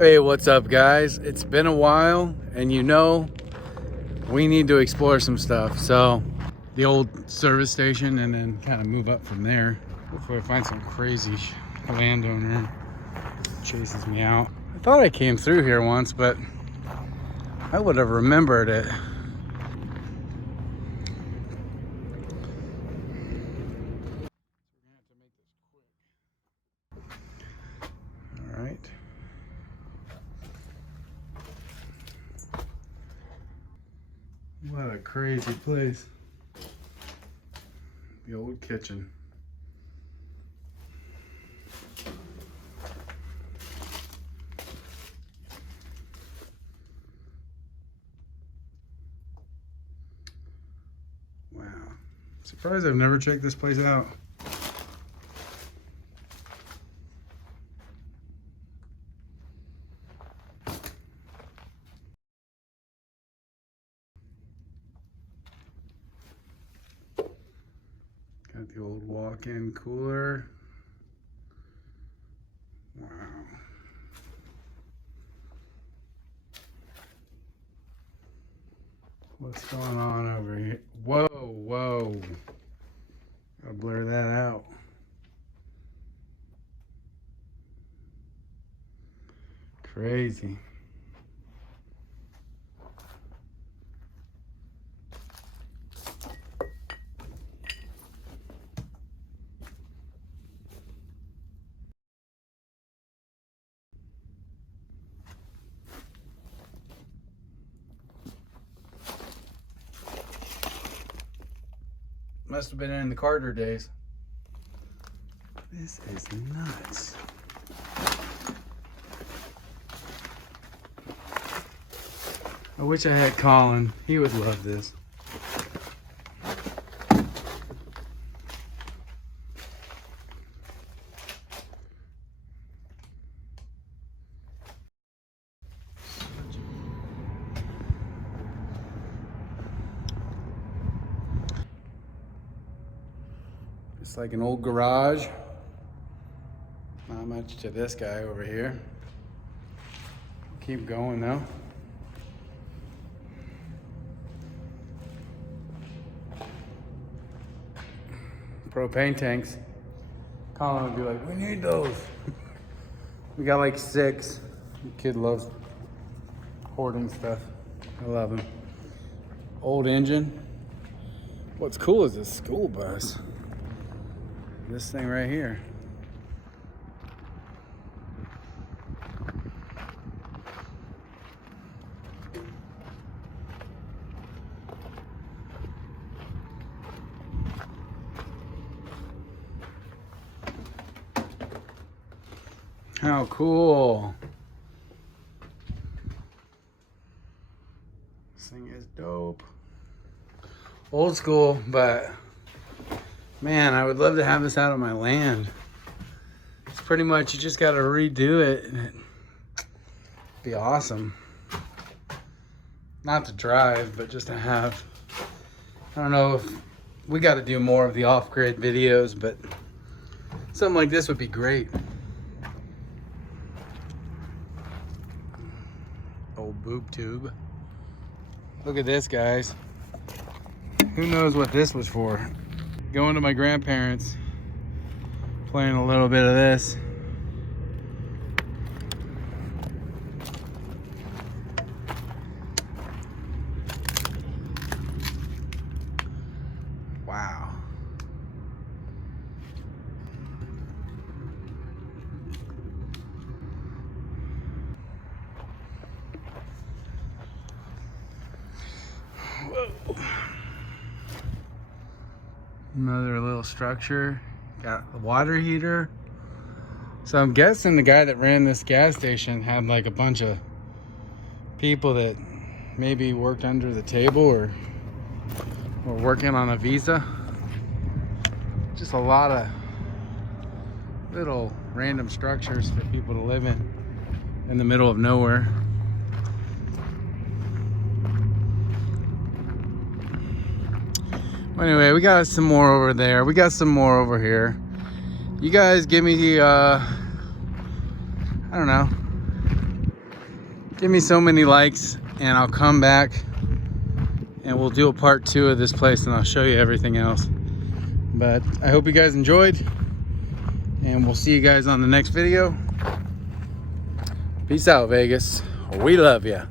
Hey, what's up, guys? It's been a while, and we need to explore some stuff. So, the old service station, and then kind of move up from there. Hopefully, I find some crazy landowner chases me out. I thought I came through here once, but I would have remembered it. All right. What a crazy place. The old kitchen. Wow. Surprised I've never checked this place out. Got the old walk-in cooler. Wow. What's going on over here? Whoa, whoa. Gotta blur that out. Crazy. Must have been in the Carter days. This is nuts. I wish I had Colin. He would love this. It's like an old garage. Not much to this guy over here. Keep going though. Propane tanks. Colin would be like, we need those. We got like 6. The kid loves hoarding stuff. I love him. Old engine. What's cool is this school bus. This thing right here. How cool. This thing is dope. Old school, but man, I would love to have this out on my land. It's pretty much, you just got to redo it and it'd be awesome. Not to drive, but just to have. I don't know if we got to do more of the off-grid videos, but something like this would be great. Old boob tube. Look at this, guys. Who knows what this was for? Going to my grandparents, playing a little bit of this. Wow. Whoa. Another little structure. Got the water heater. So I'm guessing the guy that ran this gas station had like a bunch of people that maybe worked under the table or were working on a visa. Just a lot of little random structures for people to live in the middle of nowhere. Anyway, we got some more over there. We got some more over here. You guys give me the, I don't know, Give me so many likes and I'll come back and we'll do a part 2 of this place and I'll show you everything else. But I hope you guys enjoyed and we'll see you guys on the next video. Peace out, Vegas. We love ya.